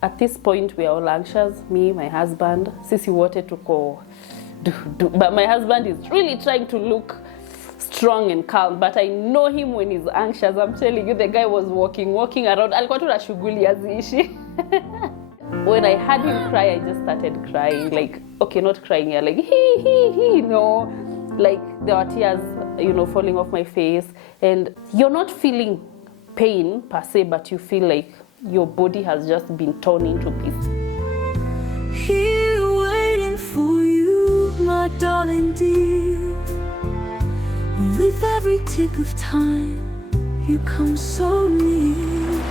at this point we are all anxious, me, my husband, sisi wote tuko but my husband is really trying to look strong and calm, but I know him when he's anxious. I'm telling you, the guy was walking around, alikuwa tu na shughuli haziishi. When I had him cry, I just started crying, like, okay, not crying, yeah, like he, no, like there were tears, you know, falling off my face, and you're not feeling pain per se, but you feel like your body has just been torn into pieces. Here waiting for you, my darling dear. With every tick of time, you come so near.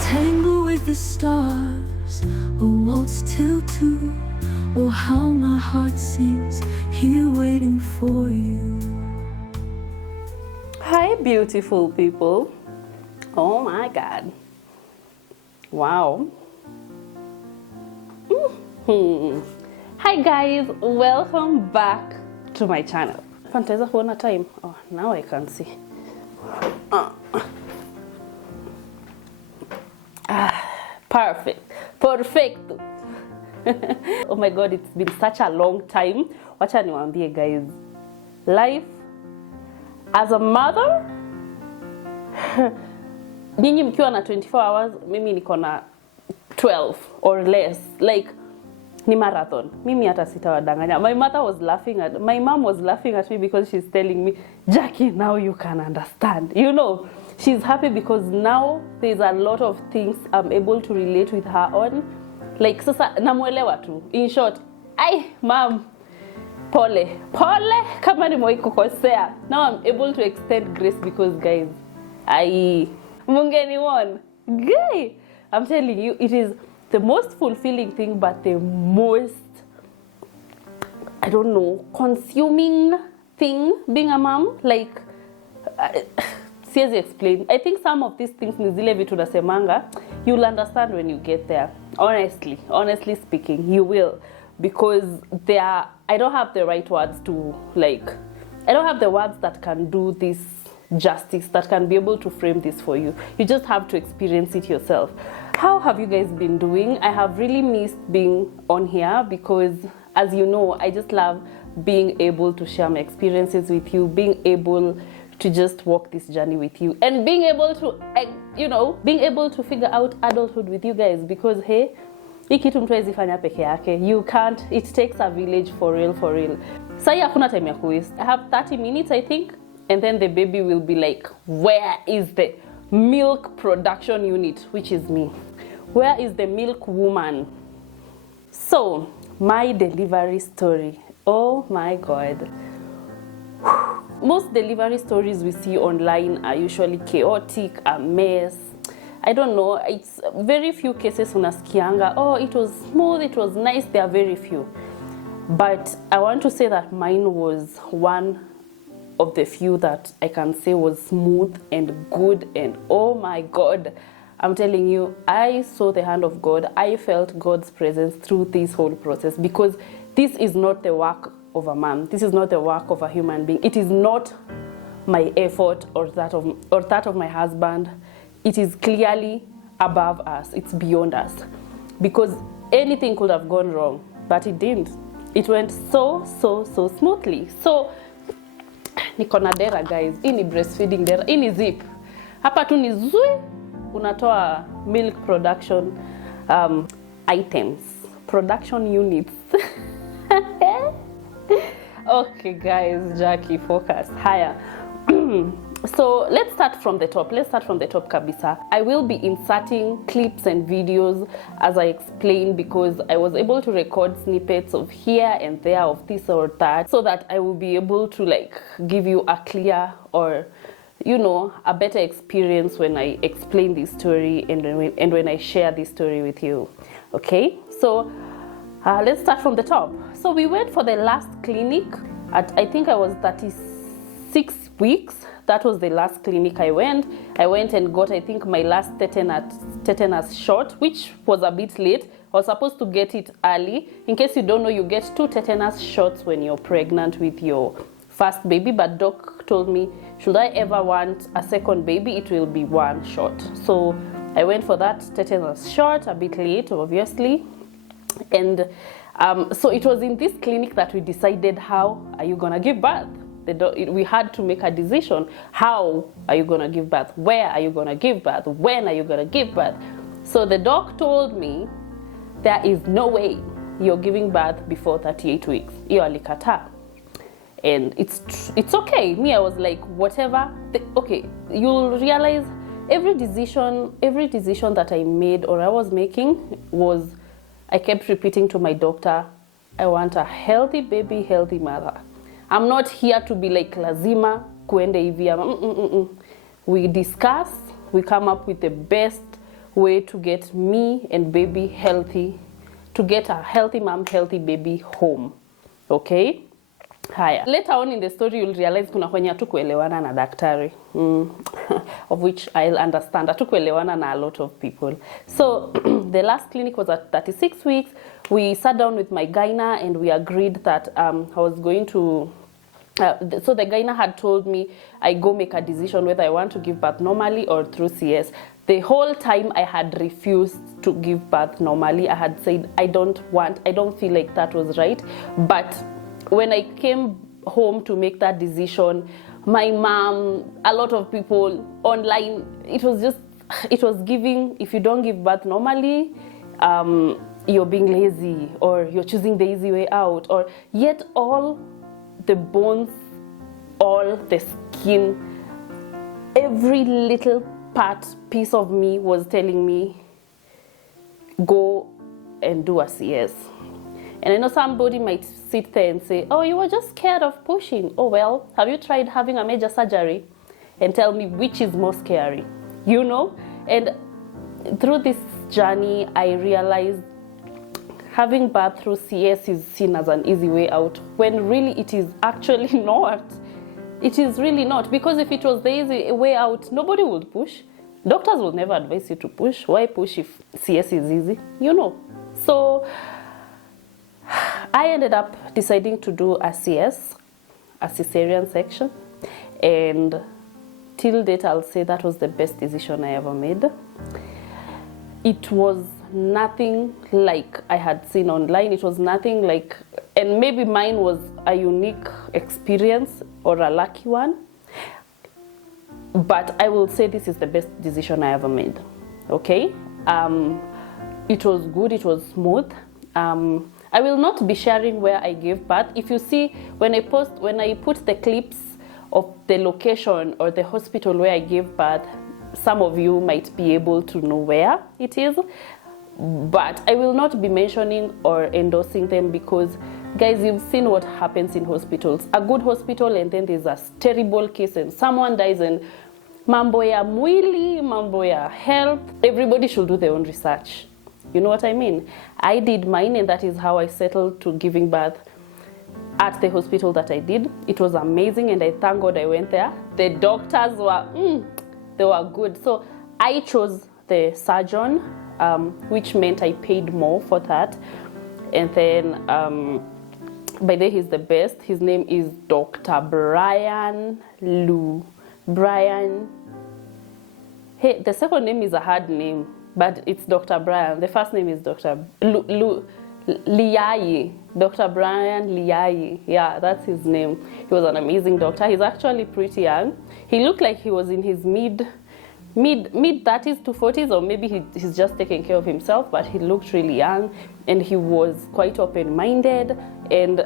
Tangle with the stars, or waltz till two. Oh, how my heart sings, here waiting for you. Hi, beautiful people. Oh my God. Wow. Hi guys, welcome back to my channel. Fantasiza kuona time. Oh, now I can see. Perfect. Oh my God, it's been such a long time. Wacha niwaambie guys, life as a mother, nyinyi mkiwa na 24 hours, mimi niko na 12 or less. Like, ni marathon. Mimi hata sitawadanganya. My mom was laughing at me because she's telling me, Jackie, now you can understand. You know, she's happy because now there's a lot of things I'm able to relate with her on. Like, sasa namuelewa tu. In short, mom, pole kama nimewai kukosea. Now I'm able to extend grace because guys, mungeni won. Guy, I'm telling you, it is the most fulfilling thing, but the most, I don't know, consuming thing being a mom. Like, siwezi explain. I think some of these things ni zile vitu nasemanga, you'll understand when you get there. Honestly speaking, you will. Because I don't have the right words to, like, I don't have the words that can do this justice, that can be able to frame this for you. You just have to experience it yourself. How have you guys been doing? I have really missed being on here because, as you know, I just love being able to share my experiences with you, being able to just walk this journey with you, and being able to, you know, being able to figure out adulthood with you guys, because hey, hii kitu mtu hawezi fanya peke yake. You can't, it takes a village for real. Sai hakuna time ya kuwaste. I have 30 minutes I think, and then the baby will be like, where is the milk production unit, which is me? Where is the milk woman? So, my delivery story. Oh my God. Most delivery stories we see online are usually chaotic, a mess. I don't know, it's very few cases unasikianga, oh, it was smooth, it was nice. There are very few. But I want to say that mine was one of the few that I can say was smooth and good, and oh my God, I'm telling you, I saw the hand of God. I felt God's presence through this whole process, because this is not the work of a man. This is not the work of a human being. It is not my effort or that of my husband. It is clearly above us. It's beyond us, because anything could have gone wrong, but it didn't. It went so smoothly. So niko na dera guys, hii ni breastfeeding dera, hii ni zip. Hapa tu ni zui, unatoa milk production items, production units. Okay guys, Jackie, focus. Higher. So let's start from the top. Kabisa. I will be inserting clips and videos as I explain, because I was able to record snippets of here and there of this or that, so that I will be able to like give you a clear, or you know, a better experience when I explain this story and when I share this story with you. Okay, so let's start from the top. So we went for the last clinic at, I think I was 36 weeks. That was the last clinic I went. I went and got, I think, my last tetanus shot, which was a bit late. I was supposed to get it early. In case you don't know, you get 2 tetanus shots when you're pregnant with your first baby, but doc told me, should I ever want a second baby, it will be 1 shot. So I went for that tetanus shot a bit late, obviously. And so it was in this clinic that we decided, how are you going to give birth? We had to make a decision. How are you going to give birth? Where are you going to give birth? When are you going to give birth? So the doc told me, there is no way you're giving birth before 38 weeks. You're alikata. And it's okay. Me, I was like, whatever. Okay, you'll realize every decision that I made or I was making was, I kept repeating to my doctor, I want a healthy baby, healthy mother. I'm not here to be like lazima kuende hivi. We discuss, we come up with the best way to get me and baby healthy, to get a healthy mom, healthy baby home. Okay? Haya. Later on in the story, you'll realize kuna kwenye hatukuelewana na daktari, of which I'll understand. Hatukuelewana na a lot of people. So the last clinic was at 36 weeks. We sat down with my gyna and we agreed that I was going to, so the gyna had told me I go make a decision whether I want to give birth normally or through CS. The whole time I had refused to give birth normally. I had said I don't feel like that was right. But when I came home to make that decision, my mom, a lot of people online, it was giving, if you don't give birth normally, you're being lazy or you're choosing the easy way out, or yet all the bones, all the skin, every little piece of me was telling me, go and do a CS. And I know somebody might sit there and say, oh, you were just scared of pushing. Oh, well, have you tried having a major surgery? And tell me which is more scary, you know? And through this journey, I realized having birth through CS is seen as an easy way out, when really it is actually not. It is really not, because if it was the easy way out, nobody would push. Doctors will never advise you to push. Why push if CS is easy? You know. So I ended up deciding to do a CS, a cesarean section, and till date I'll say that was the best decision I ever made. It was nothing like I had seen online. It was nothing like, and maybe mine was a unique experience or a lucky one, but I will say this is the best decision I ever made. Okay, it was good, it was smooth. I will not be sharing where I gave birth. If you see, when I put the clips of the location or the hospital where I gave birth, some of you might be able to know where it is, but I will not be mentioning or endorsing them, because guys, you've seen what happens in hospitals. A good hospital, and then there's a terrible case and someone dies, and mambo ya mwili, mambo ya health. Everybody should do their own research. You know what I mean? I did mine, and that is how I settled to giving birth at the hospital that I did. It was amazing, and I thank God I went there. The doctors were, they were good. So I chose the surgeon, which meant I paid more for that. And then, by the way, he's the best. His name is Dr. Brian Lu. Brian. Hey, the second name is a hard name, but it's Dr. Brian. The first name is Dr. Liayi. Dr. Brian Liayi. Yeah, that's his name. He was an amazing doctor. He's actually pretty young. He looked like he was in his mid 30s to 40s, or maybe he's just taking care of himself, but he looked really young, and he was quite open-minded, and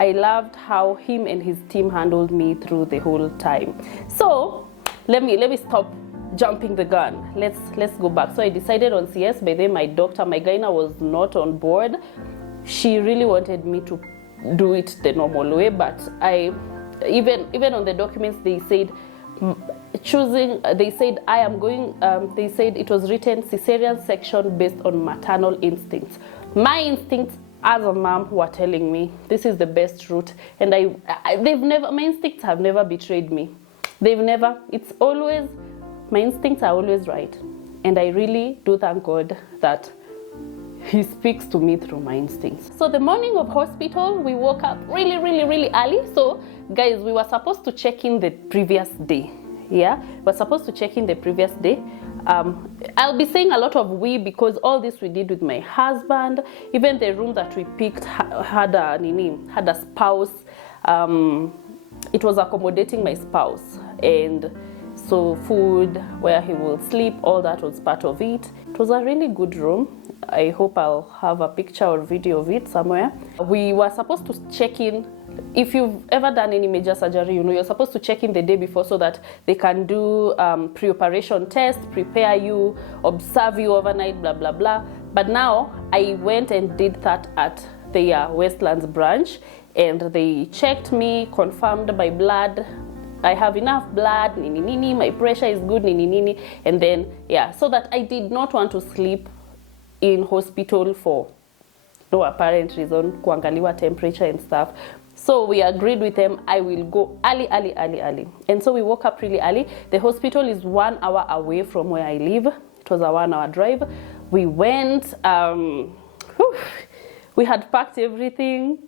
I loved how him and his team handled me through the whole time. So let me stop jumping the gun. Let's go back. So I decided on CS. By then my doctor, my gyna, was not on board. She really wanted me to do it the normal way, but I even on the documents they said they said it was written cesarean section based on maternal instincts. My instincts as a mom were telling me this is the best route, and my instincts have never betrayed me. It's always, my instincts are always right, and I really do thank God that he speaks to me through my instincts. So the morning of hospital, we woke up really early. So guys, we were supposed to check in the previous day. Yeah, we're supposed to check in the previous day. I'll be saying a lot of we because all this we did with my husband. Even the room that we picked had a spouse. It was accommodating my spouse, and so food, where he will sleep, all that was part of it. It was a really good room. I hope I'll have a picture or video of it somewhere. We were supposed to check in. If you've ever done any major surgery, you know you're supposed to check in the day before so that they can do pre-operation test, prepare you, observe you overnight, blah, blah, blah. But now I went and did that at the Westlands branch, and they checked me, confirmed my blood. I have enough blood, my pressure is good, and then, yeah, so that I did not want to sleep in hospital for no apparent reason, kuangaliwa temperature and stuff. So we agreed with them, I will go early. And so we woke up really early. The hospital is 1 hour away from where I live. It was a 1 hour drive. We went, we had packed everything.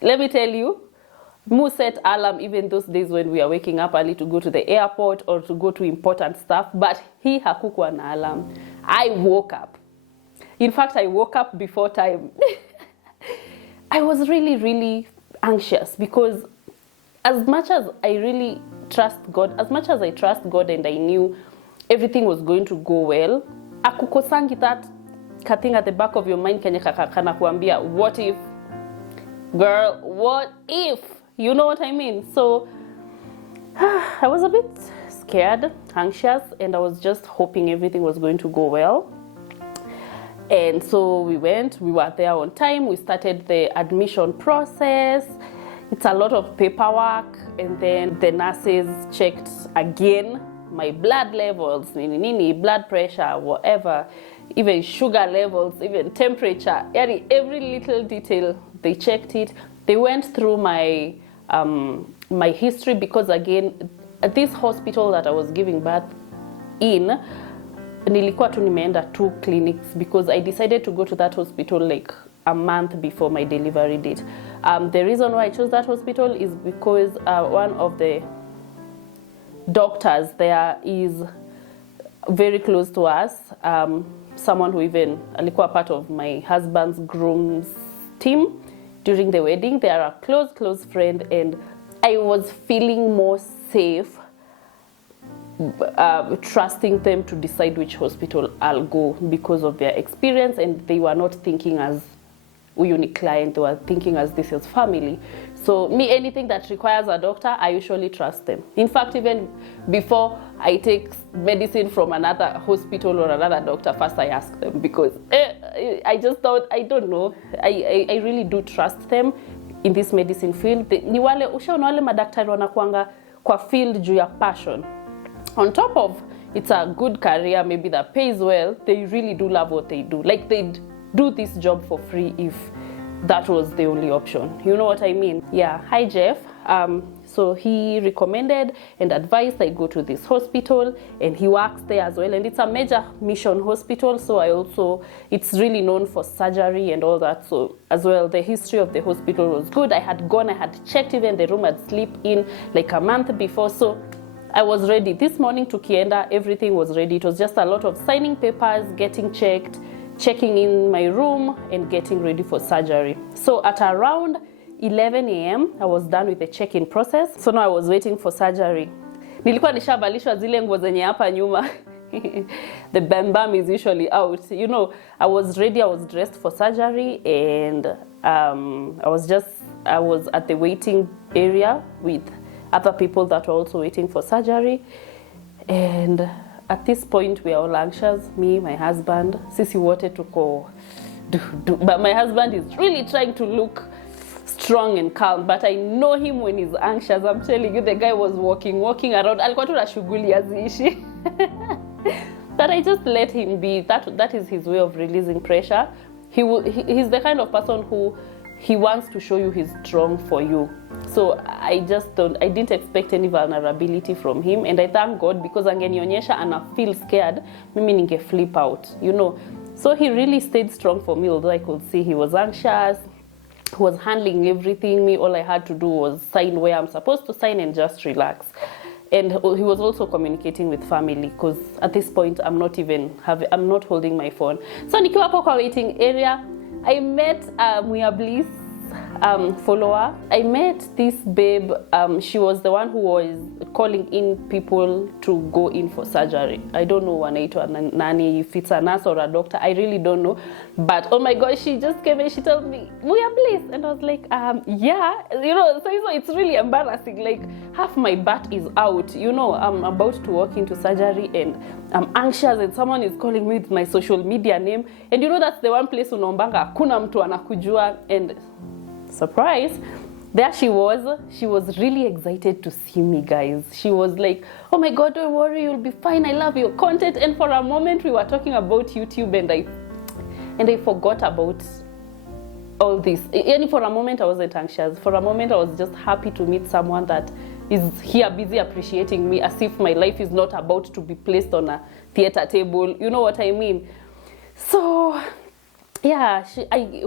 Let me tell you, Mu set alarm even those days when we are waking up early to go to the airport or to go to important stuff, but he hakukuwa na alarm. I woke up. In fact, I woke up before time. I was really anxious because as much as I really trust God, as much as I trust God and I knew everything was going to go well, akukosangi that thing at the back of your mind kenye kana kuambia, what if? Girl, what if? You know what I mean? So I was a bit scared, anxious, and I was just hoping everything was going to go well. And so we were there on time, we started the admission process. It's a lot of paperwork, and then the nurses checked again my blood levels, blood pressure, whatever, even sugar levels, even temperature, every little detail, they checked it. They went through my my history because, again, at this hospital that I was giving birth in, nilikuwa tu nimeenda 2 clinics because I decided to go to that hospital like a month before my delivery date. The reason why I chose that hospital is because one of the doctors there is very close to us, someone who even alikuwa part of my husband's groom's team during the wedding. They are a close friend, and I was feeling more safe trusting them to decide which hospital I'll go because of their experience, and they were not thinking as unique client, they were thinking as this is family. So me, anything that requires a doctor, I usually trust them. In fact, even before I take medicine from another hospital or another doctor, first I ask them because I just thought, I don't know, I really do trust them in this medicine field. Ni wale ushaona wale madaktari wanakuanga kwa field juu ya passion. On top of it's a good career, maybe that pays well, they really do love what they do. Like they'd do this job for free if that was the only option. You know what I mean? Yeah. Hi, Jeff. So he recommended and advised I go to this hospital, and he works there as well. And it's a major mission hospital, so it's really known for surgery and all that. So as well, the history of the hospital was good. I had checked even the room I'd sleep in like a month before. So I was ready. This morning to Kienda, everything was ready. It was just a lot of signing papers, getting checked, checking in my room, and getting ready for surgery. So at around 11 a.m., I was done with the check-in process. So now I was waiting for surgery. Nilikuwa nishavalishwa zile nguo zenye hapa nyuma. The bam is usually out. You know, I was ready, I was dressed for surgery, and I was at the waiting area with other people that were also waiting for surgery. And at this point, we are all anxious, me, my husband. Sisi wote tuko but my husband is really trying to look strong and calm, but I know him when he's anxious. I'm telling you, the guy was walking around. Alikuwa tu na shughuli haziishi. But I just let him be. That is his way of releasing pressure. He's the kind of person who he wants to show you he's strong for you. So I didn't expect any vulnerability from him, and I thank God because angenionyesha and I feel scared, mimi ninge flip out, you know. So he really stayed strong for me, although I could see he was anxious. He was handling everything. Me, all I had to do was sign where I'm supposed to sign and just relax. And he was also communicating with family, because at this point I'm not holding my phone. So nikiwa hapo kwa waiting area, I met Muya Bliss follower. I met this babe. She was the one who was calling in people to go in for surgery. I don't know wanaitwa nani, if it's a nurse or a doctor, I really don't know. But oh my gosh, she just came and she told me, Muya Bliss, and I was like, yeah, so it's really embarrassing. Like, half my butt is out. I'm about to walk into surgery and I'm anxious, and someone is calling me with my social media name, and that's the one place unaombanga hakuna mtu anakujua. And surprise, there she was. She was really excited to see me, guys. She was like, oh my god, don't worry, you'll be fine, I love your content. And for a moment we were talking about YouTube, and I forgot about all this. And for a moment I wasn't anxious. For a moment I was just happy to meet someone that is here busy appreciating me, as if my life is not about to be placed on a theater table. You know what I mean? So yeah,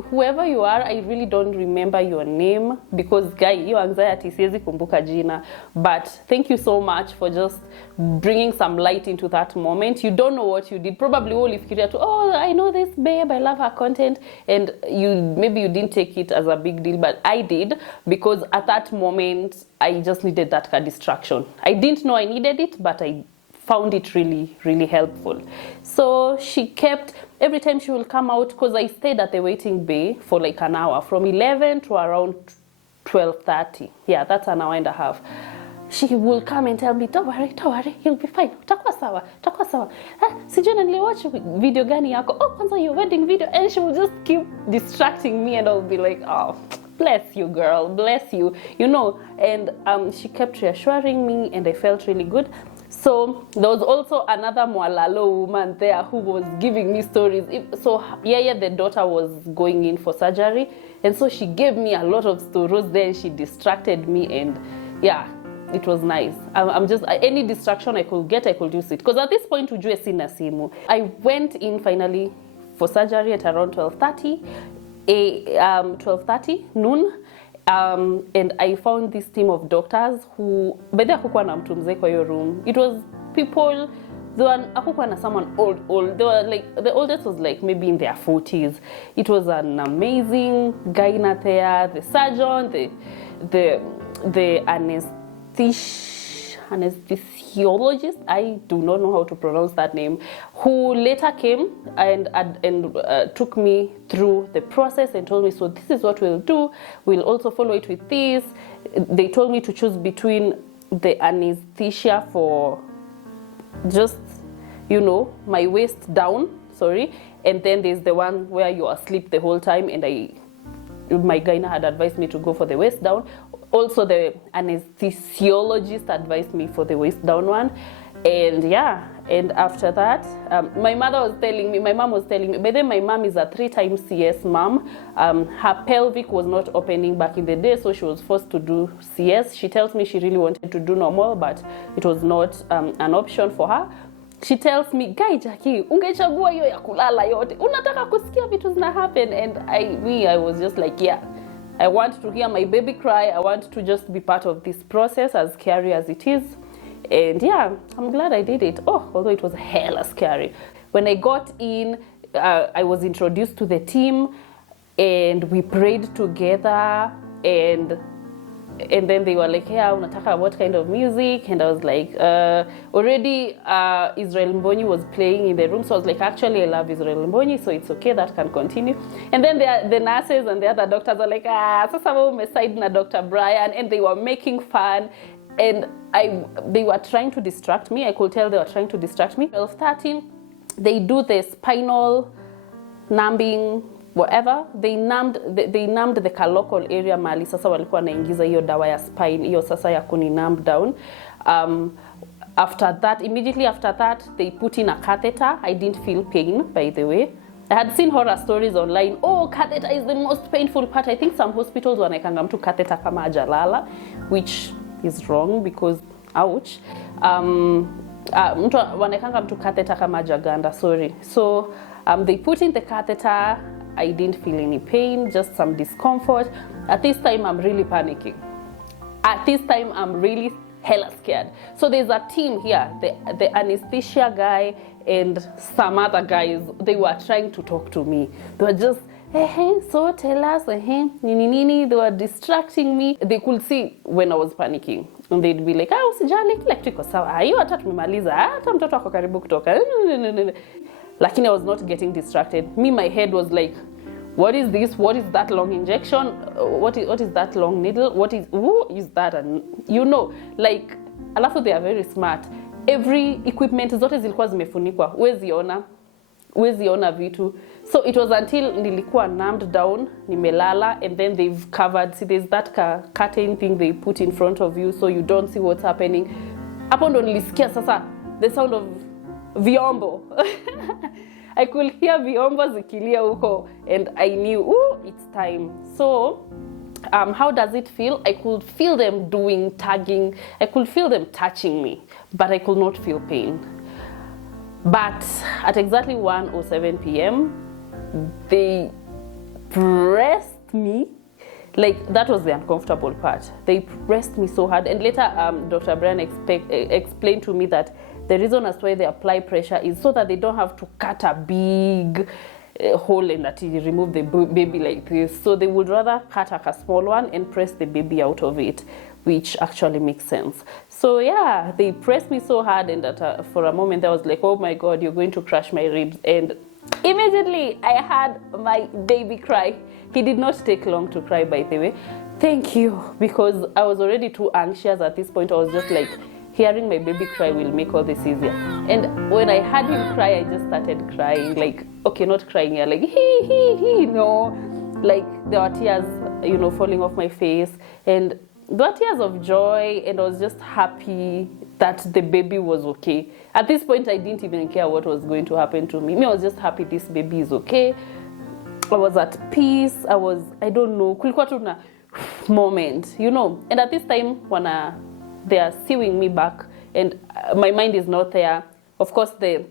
whoever you are, I really don't remember your name, because guy, your anxiety siwezi kumbuka jina. But thank you so much for just bringing some light into that moment. You don't know what you did. Probably all ulifikiria tu, oh, I know this babe, I love her content, and maybe you didn't take it as a big deal, but I did, because at that moment I just needed that kind of distraction. I didn't know I needed it, but I found it really, really helpful. So she kept, every time she will come out, because I stayed at the waiting bay for like an hour, from 11 to around 12:30. Yeah, that's an hour and a half. She will come and tell me, don't worry, you'll be fine. Utakuwa sawa. Sijui na niliwatch video gani yako. Oh, kwanza your wedding video. And she will just keep distracting me, and I'll be like, oh, bless you, girl, bless you. And she kept reassuring me, and I felt really good. So there was also another Mwalalo woman there who was giving me stories. So yeah, the daughter was going in for surgery, and so she gave me a lot of stories there. She distracted me, and yeah, it was nice. I'm just, any distraction I could get, I could use it. Because at this point, ujue sina simu. I went in finally for surgery at around 12:30 noon. And I found this team of doctors who, by the hakukuwa na mtu mzee kwa hiyo room. It was people, hakukuwa na someone old. They were like, the oldest was like maybe in their 40s. It was an amazing gyna there, the surgeon, the anesthesiologist, I do not know how to pronounce that name, who later came and took me through the process and told me, so this is what we'll do. We'll also follow it with this. They told me to choose between the anesthesia for just, my waist down, and then there's the one where you are asleep the whole time, and my gyna had advised me to go for the waist down. Also, the anesthesiologist advised me for the waist down one. And yeah, and after that, my mom was telling me, by then my mom is a 3-time CS mom. Her pelvic was not opening back in the day, so she was forced to do CS. She tells me she really wanted to do normal, but it was not an option for her. She tells me, guy Jackie, ungechagua hiyo ya kulala yote. Unataka kusikia vitu zina happen. And I was just like, yeah. I want to hear my baby cry. I want to just be part of this process, as scary as it is. And yeah, I'm glad I did it. Oh, although it was hella scary. When I got in, I was introduced to the team, and we prayed together, and then they were like, yeah, unataka what kind of music? And I was like, already Israel Mbonyi was playing in the room, so I was like, actually I love Israel Mbonyi, so it's okay, that can continue. And then the nurses and the other doctors are like, sasa umeside na Dr. Brian, and they were making fun, and they were trying to distract me. I could tell they were trying to distract me. 12:30, they do the spinal numbing, whatever. They numbed the calocal area mali sasa walikuwa naingiza hiyo dawa ya spine, hiyo sasa ya kuni numb down. Immediately after that, they put in a catheter. I didn't feel pain, by the way. I had seen horror stories online. Oh, catheter is the most painful part. I think some hospitals wanaekanga mtu catheter kama ajalala, which is wrong because, ouch. Mtu wanaekanga mtu catheter kama ajaganda, sorry. So they put in the catheter. I didn't feel any pain, just some discomfort. At this time, I'm really panicking. At this time, I'm really hella scared. So there's a team here, the anesthesia guy and some other guys. They were trying to talk to me. They were just, hey, so tell us, nini nini. They were distracting me. They could see when I was panicking. And they'd be like, usijali, kila kitu iko sawa. Hiyo hata tumemaliza, hata mtoto wako karibu kutoka. Lakini I was not getting distracted. Me, my head was like, what is this? What is that long injection? What is that long needle? Who is that? And like, alafu they are very smart. Every equipment zote zilikuwa zimefunikwa. Huwezi ona vitu. So it was until nilikuwa numbed down, nimelala, and then they've covered. See, there's that curtain thing they put in front of you so you don't see what's happening. Hapo ndo nilisikia sasa the sound of vyombo. I could hear vyombo zikilia huko, and I knew, it's time. So, how does it feel? I could feel them doing tagging. I could feel them touching me, but I could not feel pain. But at exactly 1:07 p.m., they pressed me. Like, that was the uncomfortable part. They pressed me so hard. And later, Dr. Brian explained to me that the reason as why they apply pressure is so that they don't have to cut a big hole and that you remove the baby like this. So they would rather cut a small one and press the baby out of it, which actually makes sense. So yeah, they pressed me so hard, and that for a moment I was like, oh my God, you're going to crush my ribs. And immediately I had my baby cry. He did not take long to cry, by the way. Thank you, because I was already too anxious at this point. I was just like, hearing my baby cry will make all this easier. And when I had him cry, I just started crying. Like, okay, not crying here, like, no. Like, there were tears, falling off my face. And there were tears of joy, and I was just happy that the baby was okay. At this point, I didn't even care what was going to happen to me. I was just happy this baby is okay. I was at peace. I don't know, kulikuwa tu na moment, And at this time, when they are sewing me back, and my mind is not there. Of course, the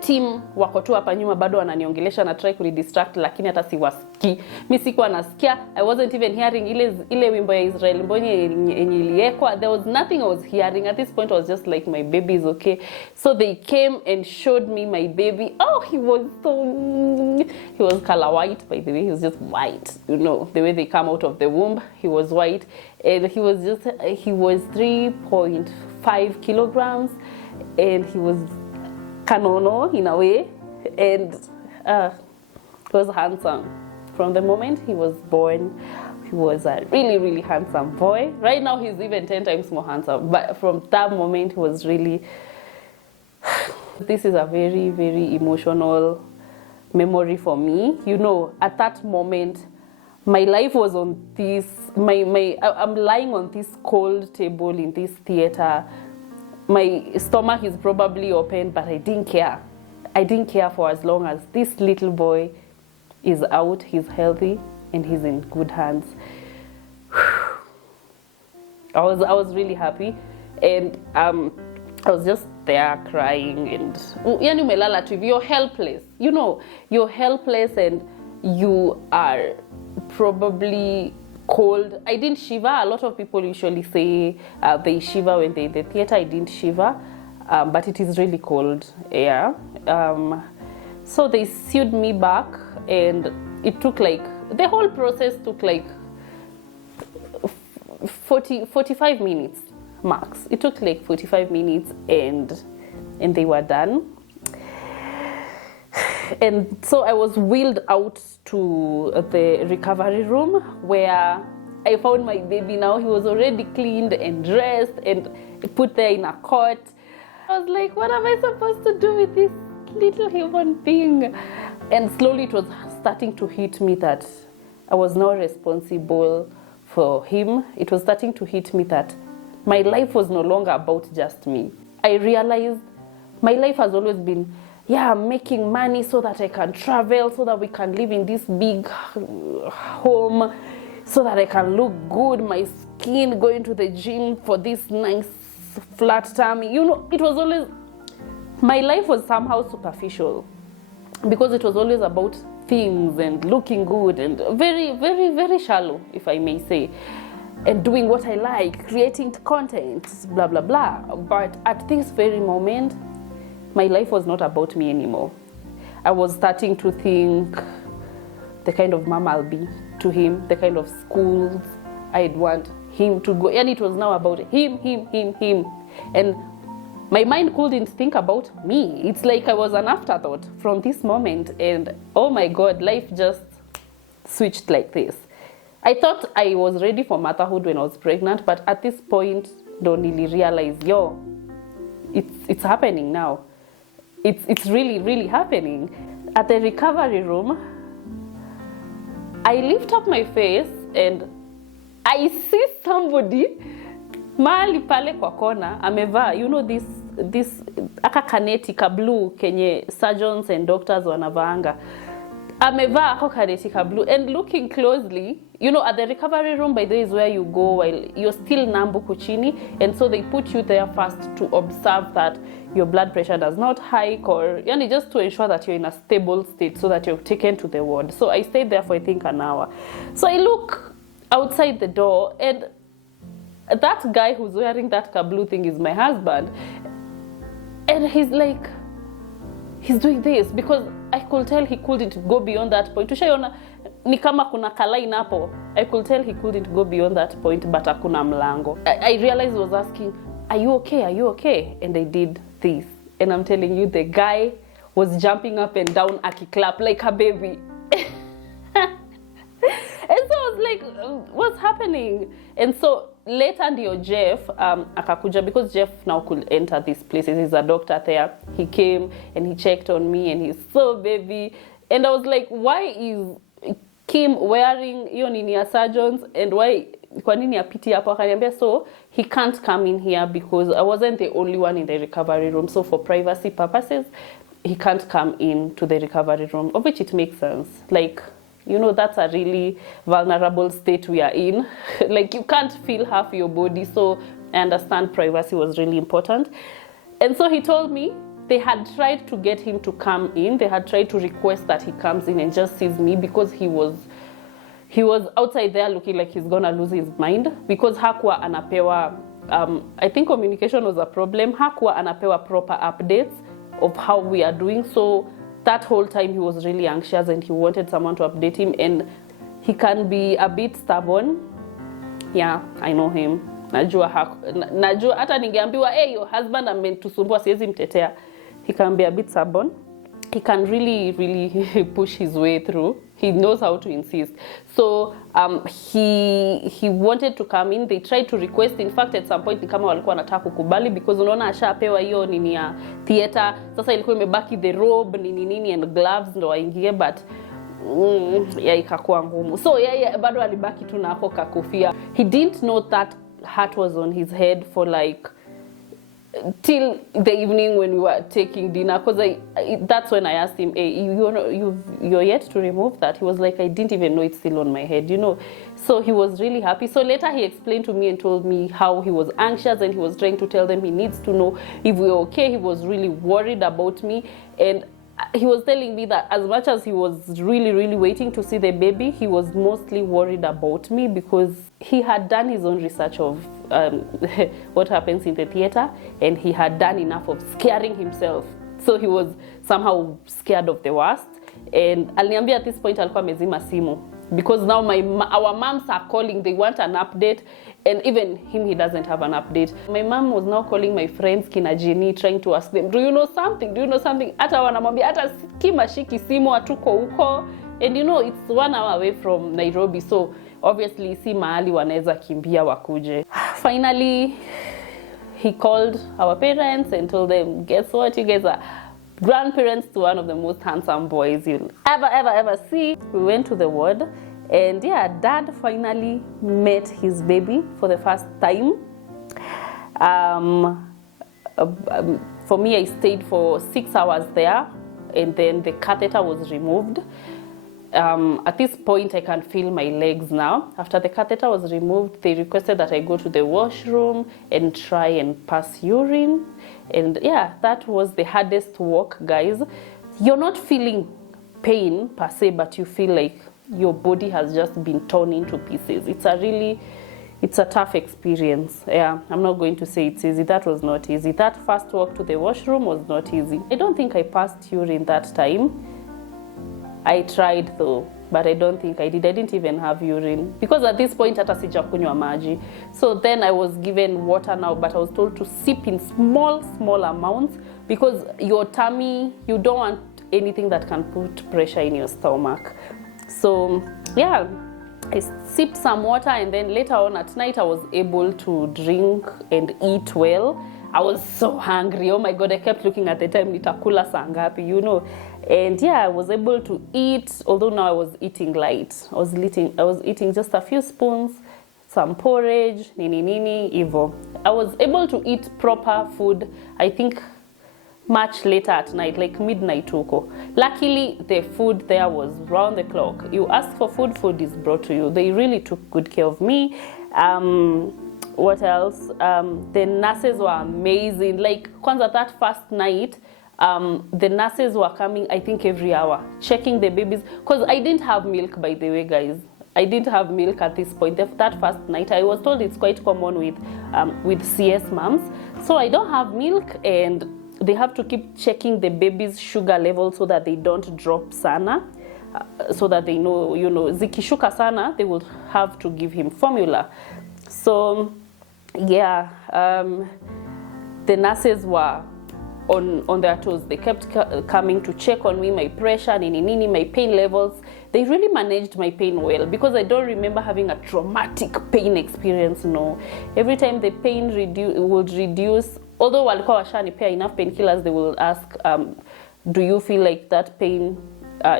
team wako tu hapa nyuma bado wananiongelesha na try kunidistract, lakini hata siwasikii. Mimi sikuwa nasikia. I wasn't even hearing ile wimbo ya Israel mbonye yenye iliekwa. There was nothing I was hearing. At this point, I was just like, my baby is okay. So they came and showed me my baby. Oh, he was color white, by the way. He was just white. The way they come out of the womb, he was white. And he was 3.5 kilograms. And he was kanono in a way, and he was handsome. From the moment he was born, he was a really, really handsome boy. Right now, he's even 10 times more handsome. But from that moment, he was really... This is a very, very emotional memory for me. At that moment, my life was on this... I'm lying on this cold table in this theater. My stomach is probably open, but I didn't care. I didn't care for as long as this little boy is out, he's healthy, and he's in good hands. I was really happy, and I was just there crying, and you're helpless. You're helpless, and you are probably cold. I didn't shiver. A lot of people usually say they shiver when they're in the theater. I didn't shiver, but it is really cold air. So they sewed me back, and it took the whole process took 45 minutes max. It took 45 minutes, and they were done. And so I was wheeled out to the recovery room, where I found my baby. Now he was already cleaned and dressed and put there in a cot. I was like, what am I supposed to do with this little human being? And slowly it was starting to hit me that I was now responsible for him. It was starting to hit me that my life was no longer about just me. I realized my life has always been, making money so that I can travel, so that we can live in this big home, so that I can look good, my skin, going to the gym for this nice flat tummy. It was always, my life was somehow superficial, because it was always about things and looking good, and very, very, very shallow, if I may say. and doing what I like, creating content, blah, blah, blah. But at this very moment, my life was not about me anymore. I was starting to think the kind of mom I'll be to him, the kind of schools I'd want him to go. And it was now about him. And my mind couldn't think about me. It's like I was an afterthought from this moment. And oh my God, life just switched like this. I thought I was ready for motherhood when I was pregnant, but at this point, don't really realize, it's happening now. It's really, really happening. At the recovery room, I lift up my face and I see somebody mahali pale kwa kona amevaa, this aka kaneti ka blue kenye surgeons and doctors wanavaanga. Amevaa ako kaneti ka blue, and looking closely, at the recovery room, by the way, is where you go while you're still nambu kuchini, and so they put you there first to observe that your blood pressure does not hike, or just to ensure that you're in a stable state so that you're taken to the ward. So I stayed there for I think an hour. So I look outside the door, and that guy who's wearing that blue thing is my husband, and he's doing this because I could tell he couldn't go beyond that point. Tushaiona ni kama kuna kalaini hapo. I could tell he couldn't go beyond that point, but hakuna mlango. I realized he was asking, are you okay? Are you okay? And I did this. And I'm telling you, the guy was jumping up and down akiklap like a baby. And so I was like, what's happening? And so later ndio Jeff akakuja, because Jeff now could enter these places. He's a doctor there. He came and he checked on me and he's so baby. And I was like, why is Kim wearing hiyo nini ya surgeons, and why kwa nini apiti hapo? Akaniambia so he can't come in here because I wasn't the only one in the recovery room. So for privacy purposes, he can't come in to the recovery room, of which it makes sense. Like, that's a really vulnerable state we are in. Like, you can't feel half your body. So I understand privacy was really important. And so he told me they had tried to get him to come in. They had tried to request that he comes in and just sees me, because he was outside there looking like he's gonna lose his mind, because hakuwa anapewa, I think communication was a problem. Hakuwa anapewa proper updates of how we are doing. So that whole time he was really anxious and he wanted someone to update him, and he can be a bit stubborn. Yeah, I know him. Najua hata ningeambiwa, hey, your husband amenitusumbua siwezi mtetea. He can be a bit stubborn. He can really, really push his way through. He knows how to insist. So he wanted to come in. They tried to request. In fact, at some point, ni kama walikuwa wanataka kukubali, because unaona ashapewa hiyo nini ya theater. Sasa ilikuwa imebaki the robe, nini and gloves ndo waingie, but ikakuwa ngumu. So bado alibaki tu na ako kakofia. He didn't know that hat was on his head for like till the evening when we were taking dinner, because that's when I asked him, hey, you're yet to remove that? He was like, I didn't even know it's still on my head, So he was really happy. So later he explained to me and told me how he was anxious, and he was trying to tell them he needs to know if we're okay. He was really worried about me, and he was telling me that as much as he was really, really waiting to see the baby, he was mostly worried about me, because he had done his own research of what happens in the theater, and he had done enough of scaring himself. So he was somehow scared of the worst. And aliniambia at this point alikuwa amezima simu, because now our moms are calling, they want an update, and even him, he doesn't have an update. My mom was now calling my friends kina Jenny, trying to ask them, do you know something? Hata wanamwambia hata Kima shiki simu, atuko huko. And it's 1 hour away from Nairobi, so obviously si mahali wanaweza kimbia wakuje. Finally, he called our parents and told them, guess what, you guys are grandparents to one of the most handsome boys you'll ever see. We went to the ward, and Dad finally met his baby for the first time. For me, I stayed for 6 hours there, and then the catheter was removed. At this point, I can feel my legs now. After the catheter was removed, they requested that I go to the washroom and try and pass urine. And that was the hardest work, guys. You're not feeling pain per se, but you feel like your body has just been torn into pieces. It's it's a tough experience. Yeah, I'm not going to say it's easy. That was not easy. That first walk to the washroom was not easy. I don't think I passed urine that time. I tried though, but I don't think I did. I didn't even have urine because at this point hata sijakunywa maji. So then I was given water now, but I was told to sip in small amounts because your tummy, you don't want anything that can put pressure in your stomach. So yeah, I sipped some water, and then later on at night I was able to drink and eat well. I was so hungry. Oh my God, I kept looking at the time, nitakula saa ngapi, you know. And yeah, I was able to eat, although now I was eating light. I was eating just a few spoons, some porridge, nini, evo. I was able to eat proper food, I think, much later at night, like midnight huko. Luckily, the food there was round the clock. You ask for food, food is brought to you. They really took good care of me. What else? The nurses were amazing. Like, kwanza that first night, the nurses were coming, I think, every hour, checking the babies. Because I didn't have milk, by the way, guys. I didn't have milk at this point. That first night, I was told it's quite common with CS moms. So I don't have milk, and they have to keep checking the baby's sugar level so that they don't drop sana, so that they know, you know, zikishuka sana, they will have to give him formula. So yeah, the nurses were on their toes. They kept coming to check on me, my pressure, nini, my pain levels. They really managed my pain well because I don't remember having a traumatic pain experience, no. Every time the pain would reduce, although walikuwa washanipea enough painkillers, they will ask, do you feel like that pain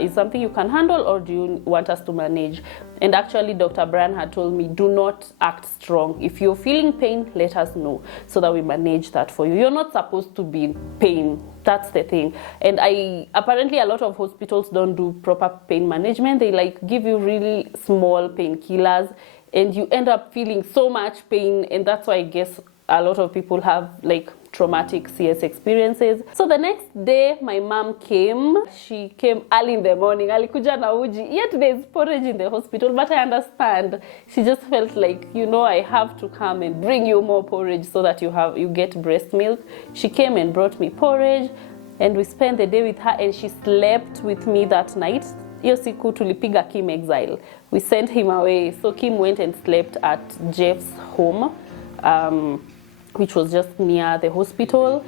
is something you can handle, or do you want us to manage? And actually, Dr. Brian had told me, do not act strong. If you're feeling pain, let us know so that we manage that for you. You're not supposed to be in pain. That's the thing. And apparently a lot of hospitals don't do proper pain management. They like give you really small painkillers, and you end up feeling so much pain. And that's why I guess a lot of people have like traumatic CS experiences. So the next day, my mom came. She came early in the morning. Alikuja na uji. Yet there's porridge in the hospital, but I understand. She just felt like, you know, I have to come and bring you more porridge so that you get breast milk. She came and brought me porridge, and we spent the day with her, and she slept with me that night. Hiyo siku tulipiga Kim exile. We sent him away. So Kim went and slept at Jeff's home, which was just near the hospital.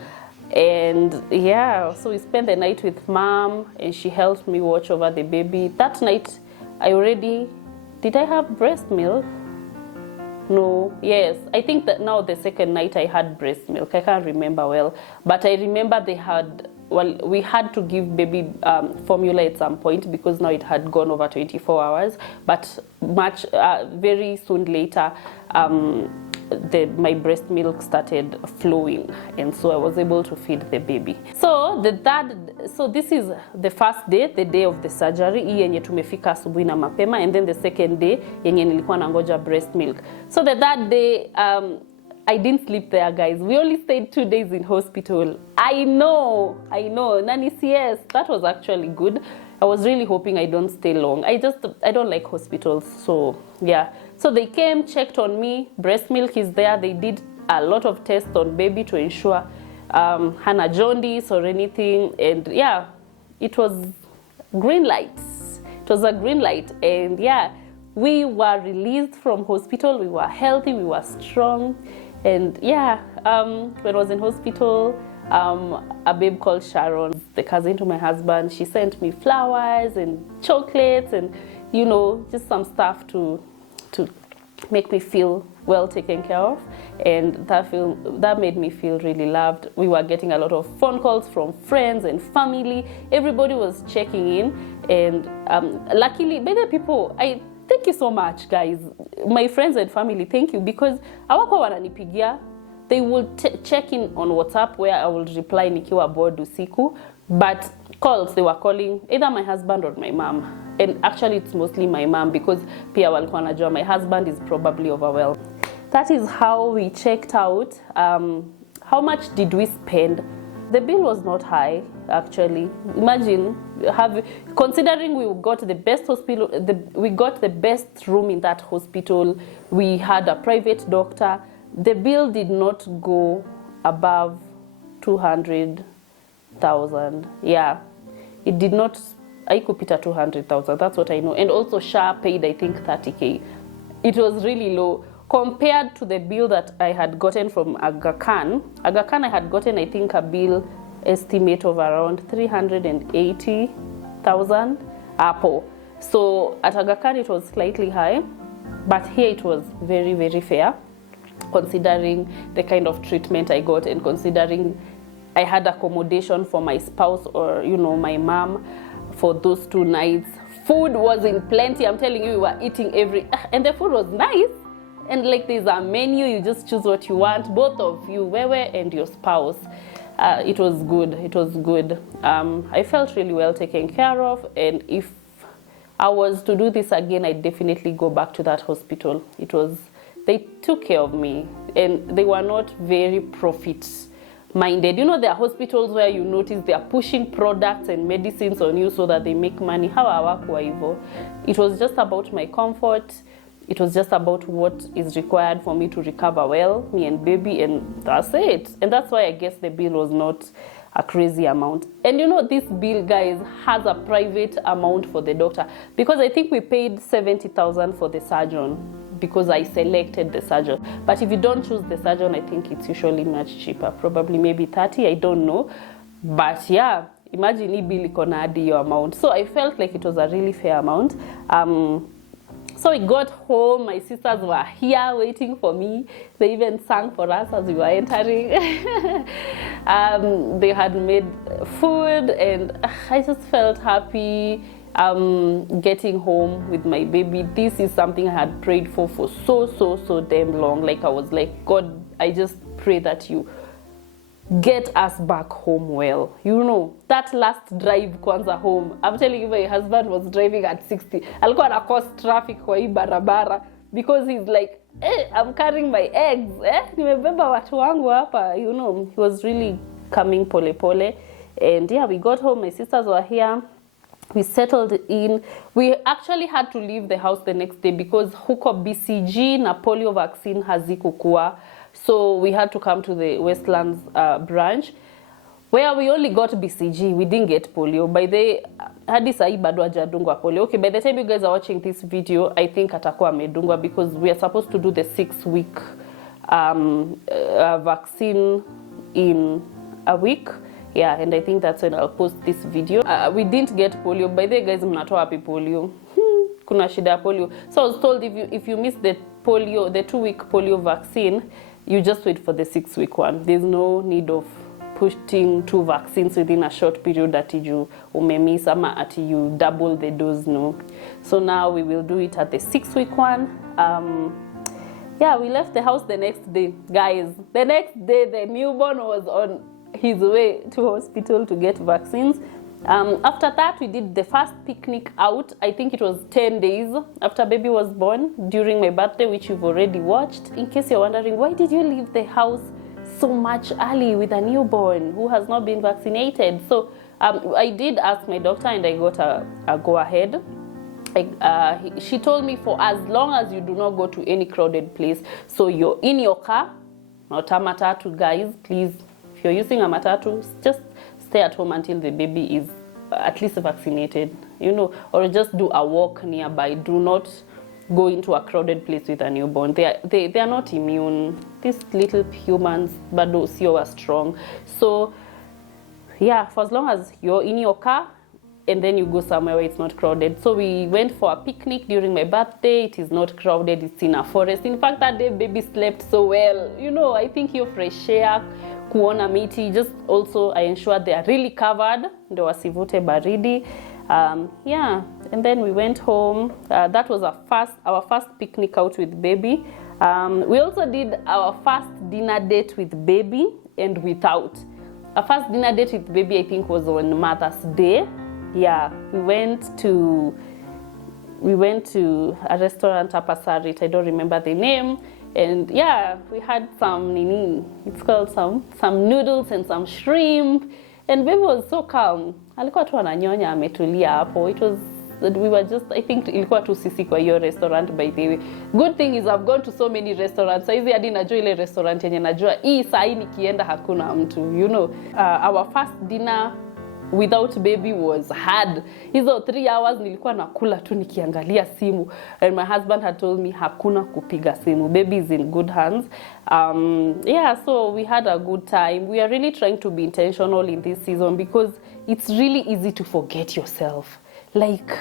And yeah, so we spent the night with mom, and she helped me watch over the baby. That night, did I have breast milk? No, yes. I think that now the second night I had breast milk. I can't remember well. But I remember we had to give baby formula at some point because now it had gone over 24 hours. But very soon later, my breast milk started flowing, and so I was able to feed the baby. So this is the first day, the day of the surgery, hii yenye tumefika asubuhi na mapema, and then the second day yenye nilikuwa nangoja breast milk. So the third day, I didn't sleep there, guys. We only stayed 2 days in hospital. I know, Nani CS, that was actually good. I was really hoping I don't stay long. I don't like hospitals, so yeah. So they came, checked on me, breast milk is there. They did a lot of tests on baby to ensure hana jaundice or anything. And yeah, it was green light. It was a green light. And yeah, we were released from hospital. We were healthy, we were strong. And yeah, when I was in hospital, a babe called Sharon, the cousin to my husband, she sent me flowers and chocolates and, you know, just some stuff to make me feel well taken care of, and that made me feel really loved. We were getting a lot of phone calls from friends and family. Everybody was checking in, and luckily, by the people, I thank you so much, guys. My friends and family, thank you, because hawako wananipigia. They will check in on WhatsApp, where I will reply nikiwa bored usiku, but calls, they were calling either my husband or my mom. And actually it's mostly my mom, because pia walikuwa wanajua my husband is probably overwhelmed. That is how we checked out. How much did we spend? The bill was not high, actually. Imagine considering we got the best hospital, we got the best room in that hospital. We had a private doctor. The bill did not go above 200,000. Yeah, it did not. I could put 200,000. That's what I know. And also, SHA paid, I think, 30K. It was really low compared to the bill that I had gotten from Aga Khan. Aga Khan, I had gotten, I think, a bill estimate of around 380,000 Apple. So at Aga Khan, it was slightly high, but here it was very, very fair, considering the kind of treatment I got and considering I had accommodation for my spouse or, you know, my mom for those 2 nights. Food was in plenty. I'm telling you, we were eating and the food was nice. And like there's a menu, you just choose what you want, both of you, Wewe and your spouse. It was good. It was good. I felt really well taken care of. And if I was to do this again, I'd definitely go back to that hospital. They took care of me, and they were not very profit-minded. You know, there are hospitals where you notice they are pushing products and medicines on you so that they make money. How hawakuwa hivyo? It was just about my comfort. It was just about what is required for me to recover well, me and baby, and that's it. And that's why I guess the bill was not a crazy amount. And you know, this bill, guys, has a private amount for the doctor, because I think we paid 70,000 for the surgeon because I selected the surgeon. But if you don't choose the surgeon, I think it's usually much cheaper, probably maybe 30, I don't know. But yeah, imagine hii bill iko na hadi hiyo amount. So I felt like it was a really fair amount. So we got home, my sisters were here waiting for me. They even sang for us as we were entering. They had made food, and I just felt happy getting home with my baby. This is something I had prayed for so damn long. Like I was like, God, I just pray that you get us back home well. You know, that last drive kwanza home. I'm telling you, my husband was driving at 60. Alikuwa ana cause traffic kwa hii barabara because he's like, I'm carrying my eggs. Nimebeba watu wangu hapa. You know, he was really coming pole pole. And yeah, we got home. My sisters were here. We settled in. We actually had to leave the house the next day because huko BCG na polio vaccine hazikukua. So we had to come to the Westlands branch where we only got BCG. We didn't get polio. By the hadi sahi bado hajadungwa polio. Okay, by the time you guys are watching this video, I think atakuwa amedungwa because we are supposed to do the 6-week vaccine in a week. Yeah, and I think that's when I'll post this video. We didn't get polio. By the way, guys, mnatoa wapi polio? Kuna shida ya polio. So I was told if you miss the 2-week polio vaccine, you just wait for the 6-week one. There's no need of pushing 2 vaccines within a short period that you umemiss ama at you double the dose, no. So now we will do it at the 6-week one. Yeah, we left the house the next day, guys. The next day, the newborn was on his way to hospital to get vaccines. After that, we did the first picnic out. I think it was 10 days after baby was born, during my birthday, which you've already watched. In case you're wondering, why did you leave the house so much early with a newborn who has not been vaccinated? So I did ask my doctor and I got a go-ahead. She told me for as long as you do not go to any crowded place. So you're in your car, not a matatu, guys, please. If you're using a matatu, just stay at home until the baby is at least vaccinated, you know, or just do a walk nearby. Do not go into a crowded place with a newborn. They are not immune. These little humans, but those you are strong. So yeah, for as long as you're in your car and then you go somewhere where it's not crowded. So we went for a picnic during my birthday. It is not crowded. It's in a forest. In fact, that day baby slept so well. You know, I think your fresh air, kuona miti, just also I ensured they are really covered, ndo wasivute baridi. Yeah, and then we went home. That was our first picnic out with baby. We also did our first dinner date with baby and without. Our first dinner date with baby, I think, was on Mother's Day. Yeah, we went to a restaurant, Apasarit, I don't remember the name. And yeah, we had some nini, it's called some noodles and some shrimp, and baby was so calm. Alikuwa tu ananyonya ametulia hapo. It was, we were just, I think ilikuwa tu sisi kwa hiyo restaurant by the way. Good thing is I've gone to so many restaurants. Saizi hadi najua ile restaurant yenye najua hii saa hii nikienda hakuna mtu, you know. Our first dinner without baby was hard. Hizo 3 hours nilikuwa nakula tu nikiangalia simu, and my husband had told me hakuna kupiga simu, baby is in good hands. Yeah, so we had a good time. We are really trying to be intentional in this season because it's really easy to forget yourself. Like,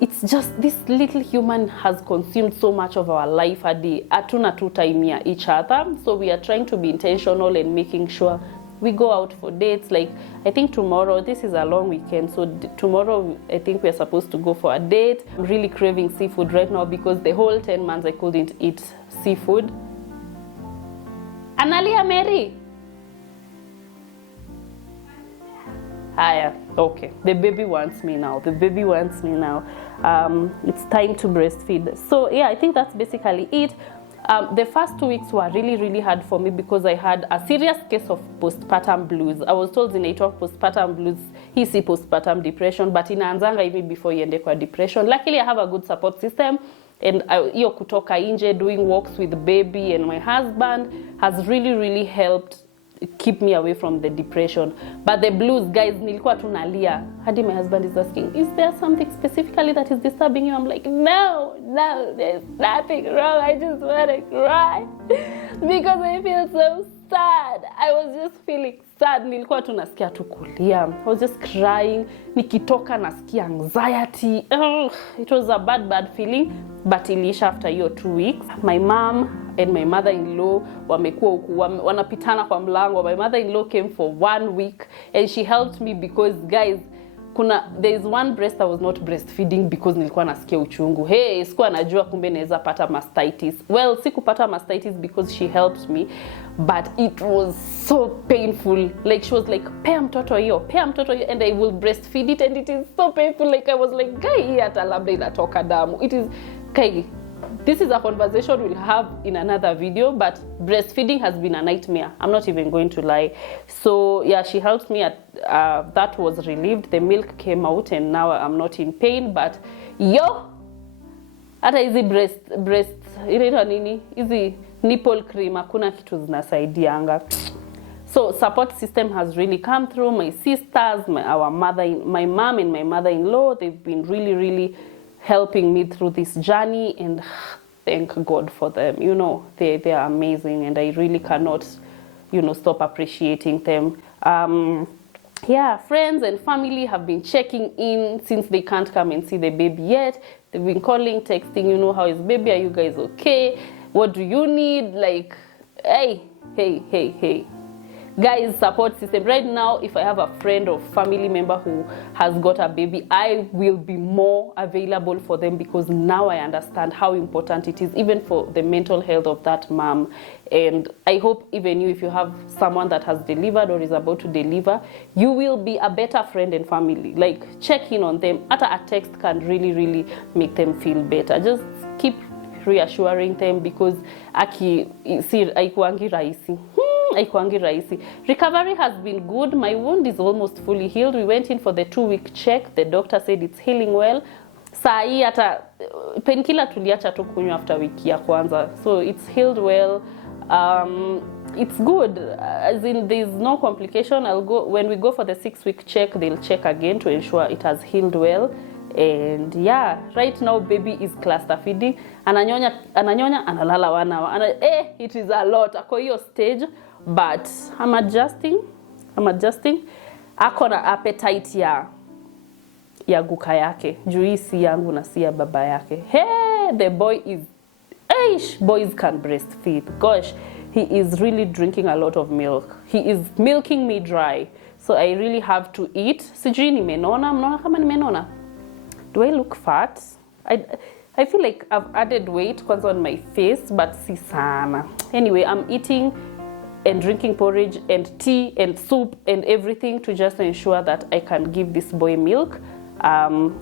it's just this little human has consumed so much of our life a day. Hatuna tu time ya each other. So we are trying to be intentional and making sure we go out for dates. Like, I think tomorrow, this is a long weekend, so tomorrow I think we're supposed to go for a date. I'm really craving seafood right now because the whole 10 months I couldn't eat seafood. Analia Mary. Hiya. Okay, the baby wants me now. The baby wants me now. It's time to breastfeed. So yeah, I think that's basically it. The first 2 weeks were really, really hard for me because I had a serious case of postpartum blues. I was told zinaitwa postpartum blues, hii si postpartum depression, but inaanzanga hivi before iende kwa depression. Luckily, I have a good support system, and hiyo kutoka nje, doing walks with the baby and my husband has really, really helped keep me away from the depression. But the blues, guys, nilikuwa tu nalia. Hadi my husband is asking, is there something specifically that is disturbing you? I'm like, no, there's nothing wrong. I just want to cry because I feel so sad. I was just feeling sad. Nilikuwa tu nasikia tu kulia. I was just crying. Nikitoka nasikia anxiety. Ugh, it was a bad feeling. But ilisha after hiyo 2 weeks. My mom and my mother-in-law wamekuwa huku, wanapitana kwa mlango. My mother-in-law came for 1 week and she helped me because, guys, there is one breast I was not breastfeeding because nilikuwa nasikia uchungu. Hey, sikuwa najua kumbe naweza pata mastitis. Well, sikupata mastitis because she helped me, but it was so painful. Like, she was like, pea mtoto hiyo, and I will breastfeed it, and it is so painful. Like, I was like, guy, hata labda inatoka damu. It is, okay, this is a conversation we'll have in another video, but breastfeeding has been a nightmare. I'm not even going to lie. So yeah, she helped me that was relieved. The milk came out and now I'm not in pain, but hata hizi breast inaitwa nini? Hizi nipple cream hakuna kitu zinasaidianga. So support system has really come through. My sisters, my mom and my mother-in-law, they've been really, really helping me through this journey, and thank God for them. You know, they are amazing, and I really cannot, you know, stop appreciating them. Yeah, friends and family have been checking in since they can't come and see the baby yet. They've been calling, texting, you know, how is baby? Are you guys okay? What do you need? Like, hey. Guys, support system. Right now, if I have a friend or family member who has got a baby, I will be more available for them because now I understand how important it is, even for the mental health of that mom. And I hope even you, if you have someone that has delivered or is about to deliver, you will be a better friend and family. Like, check in on them. Ata a text can really, really make them feel better. Just keep reassuring them because haikuangi rahisi. Recovery has been good. My wound is almost fully healed. We went in for the 2-week check. The doctor said it's healing well. Saa hii hata painkiller tuliacha tu kunywa after wiki ya kwanza. So it's healed well. It's good. As in, there's no complication. When we go for the 6-week check, they'll check again to ensure it has healed well. And yeah, right now baby is cluster feeding. Ananyonya, analala 1 hour. It is a lot. Ako hiyo stage, but I'm adjusting. Ako na appetite ya guka yake. Juu si yangu na si ya baba yake. Hey, the boy is, boys can breastfeed. Gosh, he is really drinking a lot of milk. He is milking me dry. So I really have to eat. Sijui nimenona, mnaona kama nimenona? Do I look fat? I feel like I've added weight kwanza on my face, but si sana. Anyway, I'm eating and drinking porridge and tea and soup and everything to just ensure that I can give this boy milk.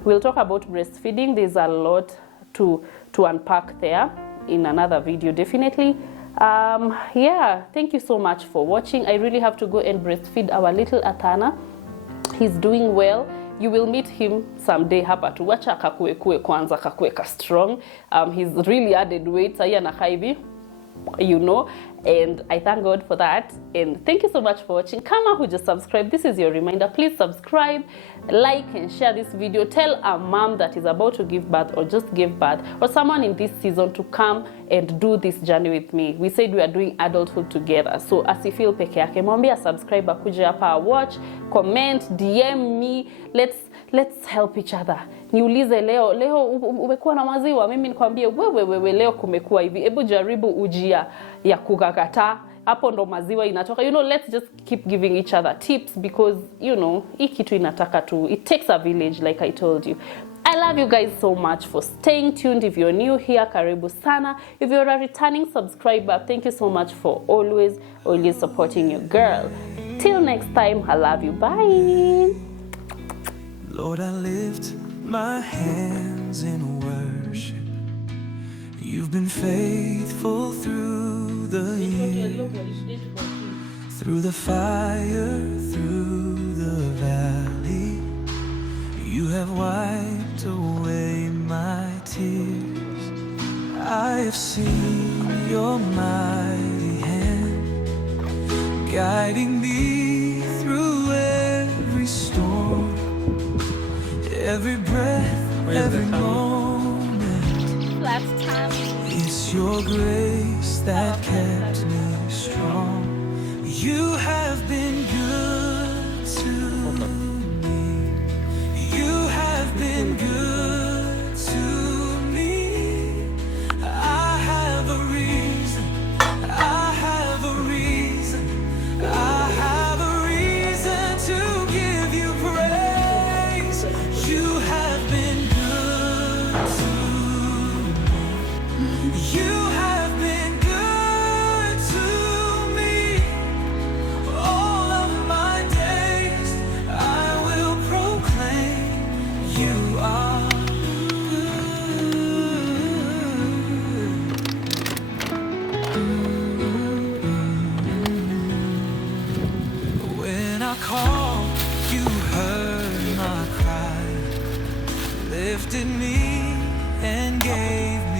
We'll talk about breastfeeding. There's a lot to unpack there. in another video, definitely. Yeah, thank you so much for watching. I really have to go and breastfeed our little Athana. He's doing well. You will meet him someday hapa tu. Wacha akakue kwanza, akakue strong. He's really added weight. Sasa anakaa hivi, you know, and I thank God for that. And thank you so much for watching. Kama who just subscribed, this is your reminder. Please subscribe, like, and share this video. Tell a mom that is about to give birth or just gave birth, or someone in this season, to come and do this journey with me. We said we are doing adulthood together, so asifeel peke yake. Mwambie subscribe, akuje hapa, watch, comment, DM me. Let's help each other. Niulize leo umekuwa na maziwa, mimi nikwambie wewe leo kumekuwa hivi, hebu jaribu ujia ya kukakata, hapo ndo maziwa inatoka. You know, let's just keep giving each other tips, because you know, hii kitu inataka tu, it takes a village, like I told you. I love you guys so much for staying tuned. If you're new here, karibu sana. If you're a returning subscriber, thank you so much for always supporting your girl. Till next time, I love you. Bye. Lord, I lift my hands in worship. You've been faithful through the years, through the fire, through the valley. You have wiped away my tears. I have seen your mighty hand guiding me through every storm. Every breath, every moment, it's your grace that kept me strong. You have been good to me. You have been good to me. I have a reason. I have a reason. I have a reason to give you praise. You have been good to me. You have been good to me. All of my days I will proclaim you are good. When I call, you heard my cry, lifted me and gave me